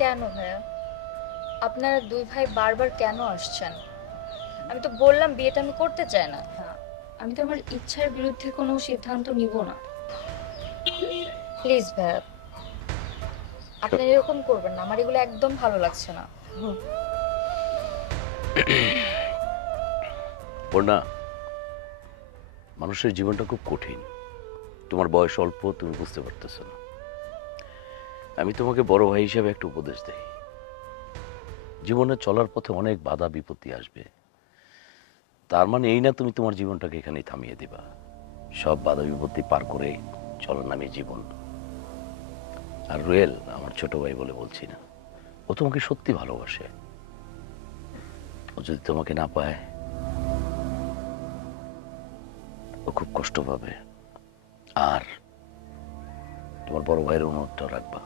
কেন ভাইয়া? আপনারা দুই ভাই বারবার কেন আসছেন? আমি তো বললাম বিয়েটা আমি করতে চাই না। আমি তো আমার ইচ্ছার বিরুদ্ধে কোনো সিদ্ধান্ত নিব না। প্লিজ ভাইয়া, আপনারা এরকম করবেন না, আমার এগুলো একদম ভালো লাগছে না। পূর্ণা, মানুষের জীবনটা খুব কঠিন। তোমার বয়স অল্প, তুমি বুঝতে পারতেছো না। আমি তোমাকে বড় ভাই হিসেবে একটা উপদেশ দেই। জীবনে চলার পথে অনেক বাধা বিপত্তি আসবে, তার মানে এই না তুমি তোমার জীবনটাকে এখানেই থামিয়ে দিবা। সব বাধা বিপত্তি পার করে চলার নামে জীবন। আর রুয়েল আমার ছোট ভাই বলে বলছি না, ও তোমাকে সত্যি ভালোবাসে। ও যদি তোমাকে না পায়, ও খুব কষ্ট পাবে। আর তোমার বড় ভাইয়ের অনুরোধটা রাখবা।